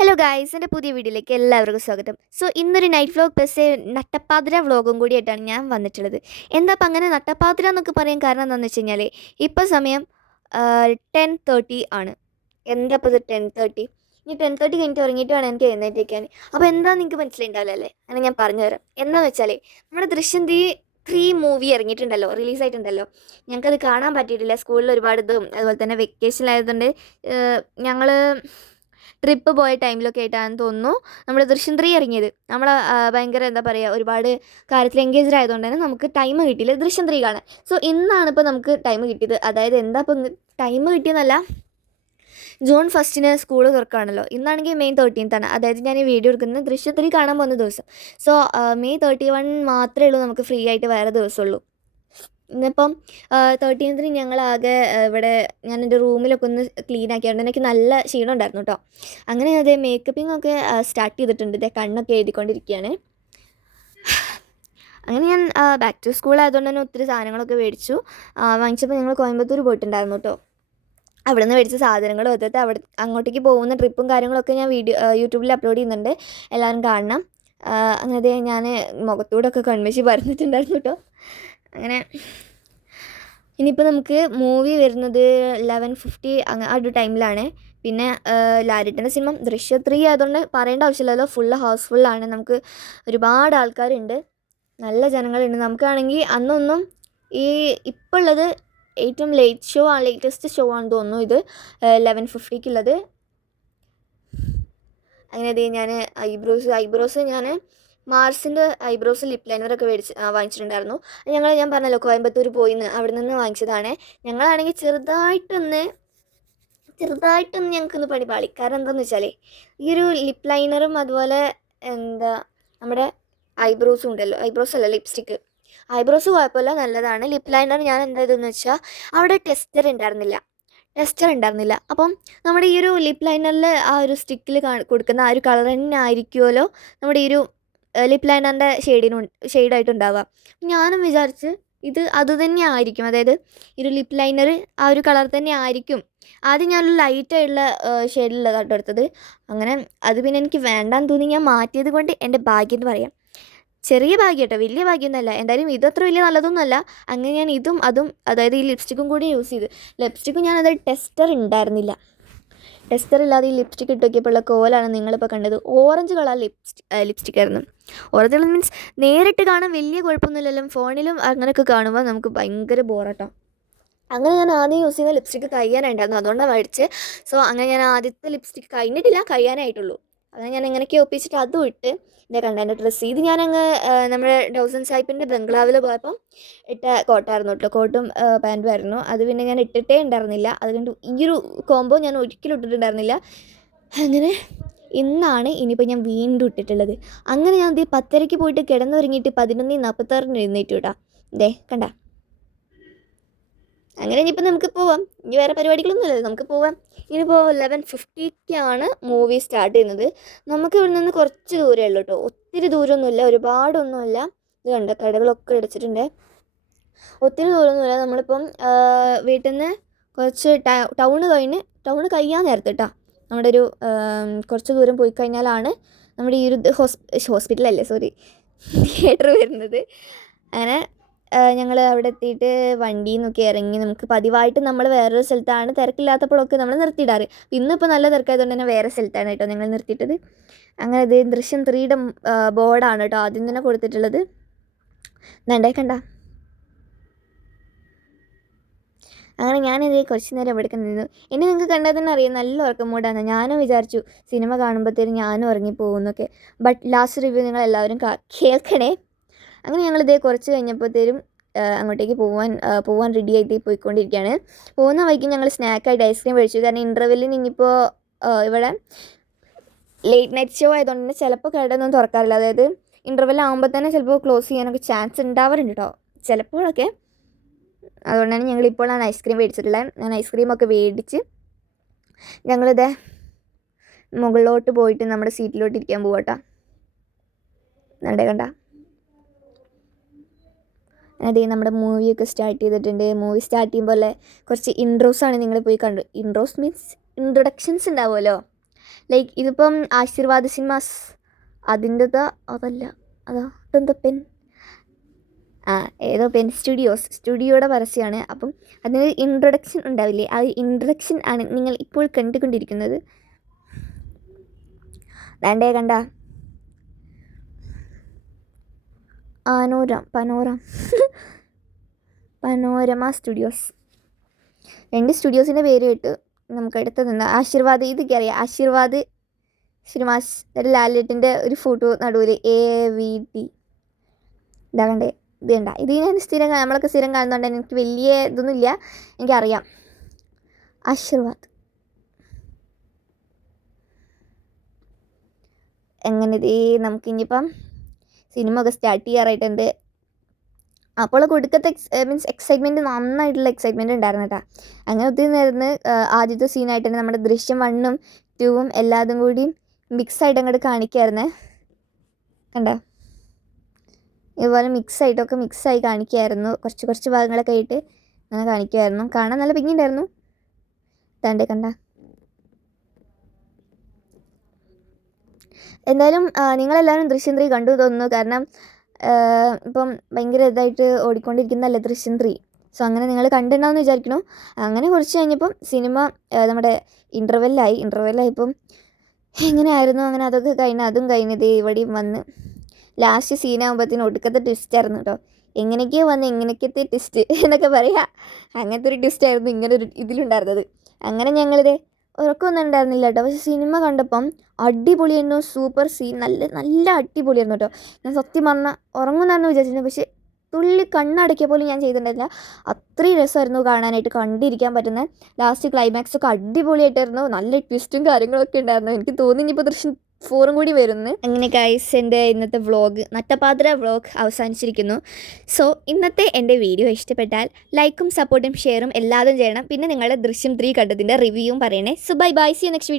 Hello guys, എൻ്റെ പുതിയ വീഡിയോയിലേക്ക് എല്ലാവർക്കും സ്വാഗതം. സോ ഇന്നൊരു നൈറ്റ് വ്ലോഗ് പ്ലസ് നട്ടപ്പാതിര വ്ലോഗും കൂടിയായിട്ടാണ് ഞാൻ വന്നിട്ടുള്ളത്. എന്താ അപ്പം അങ്ങനെ നട്ടപ്പാതിര എന്നൊക്കെ പറയാൻ കാരണം എന്താണെന്ന് വെച്ച് കഴിഞ്ഞാൽ ഇപ്പോൾ സമയം 10:30 ആണ്. എന്താ അപ്പോൾ ഇത് 10:30? ഇനി 10:30 കഴിഞ്ഞിട്ട് ഉറങ്ങിയിട്ട് വേണം എനിക്ക് എഴുന്നേറ്റിരിക്കാൻ. അപ്പോൾ എന്താണെന്ന് നിങ്ങൾക്ക് മനസ്സിലായിട്ടുണ്ടാവില്ല അല്ലേ? അങ്ങനെ ഞാൻ പറഞ്ഞുതരാം. എന്താണെന്ന് വെച്ചാൽ നമ്മുടെ ദൃശ്യം 3 മൂവി ഇറങ്ങിയിട്ടുണ്ടല്ലോ, റിലീസായിട്ടുണ്ടല്ലോ. ഞങ്ങൾക്കത് കാണാൻ പറ്റിയിട്ടില്ല. സ്കൂളിൽ ഒരുപാട് ഇതും അതുപോലെ തന്നെ വെക്കേഷനിലായതുകൊണ്ട് ഞങ്ങൾ ട്രിപ്പ് പോയ ടൈമിലൊക്കെ ആയിട്ടാണെന്ന് തോന്നുന്നു നമ്മൾ ദൃശ്യം 3 ഇറങ്ങിയത്. നമ്മൾ ഭയങ്കര എന്താ പറയുക, ഒരുപാട് കാര്യത്തിൽ എൻഗേജ്ഡ് ആയതുകൊണ്ട് തന്നെ നമുക്ക് ടൈം കിട്ടിയില്ല ദൃശ്യം 3 കാണാൻ. സോ ഇന്നാണ് ഇപ്പോൾ നമുക്ക് ടൈം കിട്ടിയത്. അതായത് എന്താ ഇപ്പം ടൈം കിട്ടിയെന്നല്ല, ജൂൺ 1 സ്കൂൾ തുറക്കുകയാണല്ലോ. ഇന്നാണെങ്കിൽ മെയ് 13 ആണ്. അതായത് ഞാൻ ഈ വീഡിയോ എടുക്കുന്നത് ദൃശ്യം 3 കാണാൻ പോകുന്ന ദിവസം. സോ മെയ് 31 മാത്രമേ ഉള്ളൂ നമുക്ക് ഫ്രീ ആയിട്ട് വേറെ ദിവസമുള്ളൂ. ഇന്നിപ്പം 13th ഞങ്ങളാകെ ഇവിടെ ഞാൻ എൻ്റെ റൂമിലൊക്കെ ഒന്ന് ക്ലീൻ ആക്കിയാണ്ട് എനിക്ക് നല്ല ക്ഷീണം ഉണ്ടായിരുന്നു കേട്ടോ. അങ്ങനെ അതേ മേക്കപ്പിംഗ് ഒക്കെ സ്റ്റാർട്ട് ചെയ്തിട്ടുണ്ട്. ഇതേ കണ്ണൊക്കെ എഴുതിക്കൊണ്ടിരിക്കുകയാണ്. അങ്ങനെ ഞാൻ ബാക്ക് ടു സ്കൂൾ ആയതുകൊണ്ട് തന്നെ ഒത്തിരി സാധനങ്ങളൊക്കെ മേടിച്ചു. വാങ്ങിച്ചപ്പോൾ ഞങ്ങൾ കോയമ്പത്തൂർ പോയിട്ടുണ്ടായിരുന്നു കേട്ടോ. അവിടെ നിന്ന് മേടിച്ച സാധനങ്ങളും എടുത്തിട്ട് അങ്ങോട്ടേക്ക് പോകുന്ന ട്രിപ്പും കാര്യങ്ങളൊക്കെ ഞാൻ യൂട്യൂബിൽ അപ്ലോഡ് ചെയ്യുന്നുണ്ട്. എല്ലാവരും കാണണം. അങ്ങനെ ഞാൻ മുഖത്തൂടൊക്കെ കൺമശി പറഞ്ഞിട്ടുണ്ടായിരുന്നു കേട്ടോ. അങ്ങനെ ഇനിയിപ്പോൾ നമുക്ക് മൂവി വരുന്നത് 11:50 ആ ഒരു ടൈമിലാണ്. പിന്നെ ലാലേട്ടൻ്റെ സിനിമ ദൃശ്യം 3 ആയതുകൊണ്ട് പറയേണ്ട ആവശ്യമില്ലല്ലോ, ഹൗസ്ഫുള്ളാണ്. നമുക്ക് ഒരുപാട് ആൾക്കാരുണ്ട്, നല്ല ജനങ്ങളുണ്ട്. നമുക്കാണെങ്കിൽ അന്നൊന്നും ഇപ്പോൾ ഉള്ളത് ഏറ്റവും ലേറ്റസ്റ്റ് ഷോ ആണെന്ന് തോന്നുന്നു ഇത് 11:50 അങ്ങനെ ഞാൻ ഐബ്രോസ് ഞാൻ മാർസിൻ്റെ ഐബ്രോസ് ലിപ് ലൈനറൊക്കെ വാങ്ങിച്ചിട്ടുണ്ടായിരുന്നു. ഞാൻ പറഞ്ഞല്ലോ കോയമ്പത്തൂർ പോയിന്ന് അവിടെ നിന്ന് വാങ്ങിച്ചതാണ്. ഞങ്ങളാണെങ്കിൽ ചെറുതായിട്ടൊന്ന് ഞങ്ങൾക്കൊന്ന് പണി പാളി. കാരണം എന്താണെന്ന് വെച്ചാൽ ഈ ഒരു ലിപ് ലൈനറും അതുപോലെ എന്താ നമ്മുടെ ഐബ്രോസും ഉണ്ടല്ലോ, ഐബ്രോസ് അല്ല ലിപ്സ്റ്റിക്ക്. ഐബ്രോസ് കുഴപ്പമില്ല, നല്ലതാണ്. ലിപ് ലൈനർ ഞാൻ എന്താ ചെയ്തതെന്ന് വെച്ചാൽ അവിടെ ടെസ്റ്റർ ഉണ്ടായിരുന്നില്ല. അപ്പം നമ്മുടെ ഈ ഒരു ലിപ് ലൈനറിൽ ആ ഒരു സ്റ്റിക്കിൽ കൊടുക്കുന്ന ആ ഒരു കളർ തന്നെ ആയിരിക്കുമല്ലോ നമ്മുടെ ഈ ഒരു ലിപ് ലൈനറിൻ്റെ ഷെയ്ഡായിട്ടുണ്ടാവുക. ഞാനും വിചാരിച്ച് അത് തന്നെ ആയിരിക്കും, അതായത് ഈ ഒരു ലിപ് ലൈനർ ആ ഒരു കളർ തന്നെ ആയിരിക്കും. ആദ്യം ഞാനൊരു ലൈറ്റായിട്ടുള്ള ഷെയ്ഡിലുള്ളതാട്ടോ എടുത്തത്. അങ്ങനെ അത് പിന്നെ എനിക്ക് വേണ്ടാന്ന് തോന്നി ഞാൻ മാറ്റിയത് കൊണ്ട് എൻ്റെ ഭാഗ്യം എന്ന് പറയാം. ചെറിയ ഭാഗ്യം കേട്ടോ, വലിയ ഭാഗ്യമൊന്നുമല്ല. എന്തായാലും ഇതത്ര വലിയ നല്ലതൊന്നുമല്ല. അങ്ങനെ ഞാൻ അതും അതായത് ഈ ലിപ്സ്റ്റിക്കും കൂടി യൂസ് ചെയ്ത്. ലിപ്സ്റ്റിക്കും ഞാനത് ടെസ്റ്റർ ഇല്ലാതെ ഈ ലിപ്സ്റ്റിക് ഇട്ട് നോക്കിയപ്പോഴുള്ള കോലാണ് നിങ്ങളിപ്പോൾ കണ്ടത്. ഓറഞ്ച് കളർ ലിപ്സ്റ്റിക് ആയിരുന്നു. ഓറഞ്ച് കളർ മീൻസ് നേരിട്ട് കാണാൻ വലിയ കുഴപ്പമൊന്നുമില്ലല്ലോ, ഫോണിലും അങ്ങനെയൊക്കെ കാണുമ്പോൾ നമുക്ക് ഭയങ്കര ബോറാട്ടോ. അങ്ങനെ ഞാൻ ആദ്യം യൂസ് ചെയ്യുന്ന ലിപ്സ്റ്റിക്ക് കഴിയാനായിട്ടുണ്ടായിരുന്നു, അതുകൊണ്ടാണ് മേടിച്ചത്. സോ അങ്ങനെ ഞാൻ ആദ്യത്തെ ലിപ്സ്റ്റിക്ക് കഴിഞ്ഞിട്ടില്ല, കഴിയാനായിട്ടുള്ളൂ. അങ്ങനെ ഞാൻ എങ്ങനെയൊക്കെ ഒപ്പിച്ചിട്ട് അതും ഇട്ട് കണ്ട എൻ്റെ ഡ്രസ്സ് ഇത് ഞാനങ്ങ് നമ്മുടെ ഡൗസൻ സാഹിബിൻ്റെ ബംഗ്ലാവിൽ പോയപ്പം ഇട്ട കോട്ടായിരുന്നു കേട്ടോ. കോട്ടും പാൻറ്റും ആയിരുന്നു. അത് പിന്നെ ഞാൻ ഇട്ടിട്ടേ ഉണ്ടായിരുന്നില്ല. അതുകൊണ്ട് ഈ ഒരു കോംബോ ഞാൻ ഒരിക്കലും ഇട്ടിട്ടുണ്ടായിരുന്നില്ല. അങ്ങനെ ഇന്നാണ് ഇനിയിപ്പോൾ ഞാൻ വീണ്ടും ഇട്ടിട്ടുള്ളത്. അങ്ങനെ ഞാൻ 10:30 പോയിട്ട് കിടന്നുറങ്ങിയിട്ട് 11:46 എഴുന്നേറ്റു കേട്ടോ. കണ്ട. അങ്ങനെ ഇനിയിപ്പോൾ നമുക്ക് പോവാം. ഇനി വേറെ പരിപാടികളൊന്നുമില്ലല്ലോ, നമുക്ക് പോവാം. ഇനിയിപ്പോൾ 11:50 മൂവി സ്റ്റാർട്ട് ചെയ്യുന്നത്. നമുക്ക് ഇവിടെ നിന്ന് കുറച്ച് ദൂരമേ ഉള്ളൂ കേട്ടോ, ഒത്തിരി ദൂരമൊന്നുമില്ല, ഒരുപാടൊന്നുമില്ല. ഇത് കണ്ട കടകളൊക്കെ അടച്ചിട്ടുണ്ട്. ഒത്തിരി ദൂരമൊന്നുമില്ല. നമ്മളിപ്പം വീട്ടിൽ നിന്ന് കുറച്ച് ടൗണ് കഴിയാൻ നേരത്തെ കേട്ടോ, നമ്മുടെ ഒരു കുറച്ച് ദൂരം പോയി കഴിഞ്ഞാലാണ് നമ്മുടെ ഈ ഒരു ഹോസ്പിറ്റലല്ലേ, സോറി, തിയേറ്റർ വരുന്നത്. അങ്ങനെ ഞങ്ങൾ അവിടെ എത്തിയിട്ട് വണ്ടിയിൽ നിന്നൊക്കെ ഇറങ്ങി. നമുക്ക് പതിവായിട്ട് നമ്മൾ വേറൊരു സ്ഥലത്താണ് തിരക്കില്ലാത്തപ്പോഴൊക്കെ നമ്മൾ നിർത്തിയിടാറ്. ഇന്നിപ്പോൾ നല്ല തിരക്കായതുകൊണ്ട് തന്നെ വേറെ സ്ഥലത്താണ് കേട്ടോ ഞങ്ങൾ നിർത്തിയിട്ടത്. അങ്ങനെ ദൃശ്യം 3 ബോർഡാണ് കേട്ടോ ആദ്യം തന്നെ കൊടുത്തിട്ടുള്ളത്. കണ്ട. അങ്ങനെ ഞാനിത് കുറച്ച് നേരം ഇവിടെ നിന്നു. ഇനി നിങ്ങൾക്ക് കണ്ടാൽ തന്നെ അറിയാം നല്ല ഉറക്കം മൂടാണ്. ഞാനും വിചാരിച്ചു സിനിമ കാണുമ്പോഴത്തേനും ഞാനും ഉറങ്ങിപ്പോകുന്നൊക്കെ. ബട്ട് ലാസ്റ്റ് റിവ്യൂ നിങ്ങൾ എല്ലാവരും കേൾക്കണേ. അങ്ങനെ ഞങ്ങളിതേ കുറച്ച് കഴിഞ്ഞപ്പോഴത്തേനും അങ്ങോട്ടേക്ക് പോകാൻ റെഡി ആയിട്ട് പോയിക്കൊണ്ടിരിക്കുകയാണ്. പോകുന്ന വഴിക്ക് ഞങ്ങൾ സ്നാക്കായിട്ട് ഐസ്ക്രീം കഴിച്ചു. കാരണം ഇൻ്റർവെല്ലിന് ഇനിയിപ്പോൾ ഇവിടെ ലേറ്റ് നൈറ്റ് ഷോ ആയതുകൊണ്ട് തന്നെ ചിലപ്പോൾ കടയൊന്നും തുറക്കാറില്ല. അതായത് ഇൻ്റർവെൽ ആകുമ്പോൾ തന്നെ ചിലപ്പോൾ ക്ലോസ് ചെയ്യാനൊക്കെ ചാൻസ് ഉണ്ടാവാറുണ്ട് കേട്ടോ, ചിലപ്പോഴൊക്കെ. അതുകൊണ്ടാണ് ഞങ്ങളിപ്പോഴാണ് ഐസ്ക്രീം മേടിച്ചിട്ടുള്ളത്. ഞാൻ ഐസ്ക്രീമൊക്കെ മേടിച്ച് ഞങ്ങളിത് മുകളിലോട്ട് പോയിട്ട് നമ്മുടെ സീറ്റിലോട്ട് ഇരിക്കാൻ പോകട്ടോ. കണ്ട. അതേ നമ്മുടെ മൂവിയൊക്കെ സ്റ്റാർട്ട് ചെയ്തിട്ടുണ്ട്. മൂവി സ്റ്റാർട്ട് ചെയ്യുമ്പോൾ കുറച്ച് ഇൻട്രോസാണ് നിങ്ങൾ പോയി കണ്ടു. ഇൻട്രോസ് മീൻസ് ഇൻട്രൊഡക്ഷൻസ് ഉണ്ടാവുമല്ലോ. ലൈക്ക് ഇതിപ്പം ആശീർവാദ് സിനിമാസ് അതിൻ്റെതാ അതല്ല അതെന്താ പെൻ ഏതോ പെൻ സ്റ്റുഡിയോയുടെ പരസ്യമാണ്. അപ്പം അതിന് ഇൻട്രൊഡക്ഷൻ ഉണ്ടാവില്ലേ, ആ ഇൻട്രൊഡക്ഷൻ ആണ് നിങ്ങൾ ഇപ്പോൾ കണ്ടുകൊണ്ടിരിക്കുന്നത്. വേണ്ടേ കണ്ട പനോരമ സ്റ്റുഡിയോസ്. 2 സ്റ്റുഡിയോസിൻ്റെ പേര് കേട്ട്. നമുക്ക് അടുത്തത് എന്താ, ആശീർവാദ്. ഇതൊക്കെ അറിയാം, ആശീർവാദ് സിനിമാസ്. ലാലേട്ടിൻ്റെ ഒരു ഫോട്ടോ നടുവിൽ AVT. ഇതാ കണ്ടേ, ഇത് കണ്ട. ഇത് ഞാൻ നമ്മളൊക്കെ സ്ഥിരം കാണുന്നുണ്ട്, എനിക്ക് വലിയ ഇതൊന്നുമില്ല, എനിക്കറിയാം. ആശീർവാദ് എങ്ങനെ ഇതേ നമുക്കിനിയിപ്പം സിനിമ ഒക്കെ സ്റ്റാർട്ട് ചെയ്യാറായിട്ടുണ്ട്. അപ്പോൾ കൊടുക്കത്തെ എക്സൈറ്റ്മെൻറ്റ് നന്നായിട്ടുള്ള എക്സൈറ്റ്മെൻറ്റ് ഉണ്ടായിരുന്നു കേട്ടോ. അങ്ങനെ ഒത്തിരി നേരന്ന് ആദ്യത്തെ സീനായിട്ട് തന്നെ നമ്മുടെ ദൃശ്യം 1ഉം 2ഉം എല്ലാതും കൂടി മിക്സായിട്ട് അങ്ങോട്ട് കാണിക്കുമായിരുന്നേ. കണ്ടോ, ഇതുപോലെ മിക്സായി കാണിക്കുമായിരുന്നു. കുറച്ച് ഭാഗങ്ങളൊക്കെ ആയിട്ട് അങ്ങനെ കാണിക്കുമായിരുന്നു. കാണാൻ നല്ല ഭംഗിയുണ്ടായിരുന്നു. കണ്ടേ എന്തായാലും നിങ്ങളെല്ലാവരും ദൃശ്യം 3 കണ്ടു തോന്നുന്നു. കാരണം ഇപ്പം ഭയങ്കര ഇതായിട്ട് ഓടിക്കൊണ്ടിരിക്കുന്നതല്ലേ ദൃശ്യം 3. സോ അങ്ങനെ നിങ്ങൾ കണ്ടിട്ടുണ്ടാവുമെന്ന് വിചാരിക്കണം. അങ്ങനെ കുറച്ച് കഴിഞ്ഞപ്പം സിനിമ നമ്മുടെ ഇൻ്റർവെല്ലായിപ്പം എങ്ങനെയായിരുന്നു, അങ്ങനെ അതൊക്കെ അതും കഴിഞ്ഞത് ഇവിടെയും വന്ന് ലാസ്റ്റ് സീനാകുമ്പോഴത്തേനും ഒടുക്കത്തെ ട്വിസ്റ്റായിരുന്നു കേട്ടോ. എങ്ങനെയൊക്കെയോ വന്ന് എങ്ങനെയൊക്കെത്തെ ട്വിസ്റ്റ് എന്നൊക്കെ പറയാം. അങ്ങനത്തെ ഒരു ട്വിസ്റ്റായിരുന്നു ഇങ്ങനൊരു ഇതിലുണ്ടായിരുന്നത്. അങ്ങനെ ഞങ്ങളിത് ഉറക്കമൊന്നും ഉണ്ടായിരുന്നില്ല കേട്ടോ. പക്ഷേ സിനിമ കണ്ടപ്പം അടിപൊളിയായിരുന്നു. സൂപ്പർ സീൻ, നല്ല അടിപൊളിയായിരുന്നു കേട്ടോ. ഞാൻ സത്യം പറഞ്ഞാൽ ഉറങ്ങുന്നാന്ന് വിചാരിച്ചിരുന്നു, പക്ഷേ തുള്ളി കണ്ണടക്കിയ പോലും ഞാൻ ചെയ്തിട്ടുണ്ടായില്ല. അത്രയും രസമായിരുന്നു കാണാനായിട്ട്, കണ്ടിരിക്കാൻ പറ്റുന്ന. ലാസ്റ്റ് ക്ലൈമാക്സ് ഒക്കെ അടിപൊളിയായിട്ടായിരുന്നു. നല്ല ട്വിസ്റ്റും കാര്യങ്ങളൊക്കെ ഉണ്ടായിരുന്നു. എനിക്ക് തോന്നി ഇനിയിപ്പോൾ ദൃശ്യം 4ഉം കൂടി വരുന്നു. അങ്ങനെ ഗൈസ്, എൻ്റെ ഇന്നത്തെ വ്ളോഗ് നട്ടപ്പാതിര വ്ളോഗ് അവസാനിച്ചിരിക്കുന്നു. സോ ഇന്നത്തെ എൻ്റെ വീഡിയോ ഇഷ്ടപ്പെട്ടാൽ ലൈക്കും സപ്പോർട്ടും ഷെയറും എല്ലാതും ചെയ്യണം. പിന്നെ നിങ്ങളുടെ ദൃശ്യം 3 കണ്ടതിൻ്റെ റിവ്യൂവും പറയണേ. So bye, see you next video.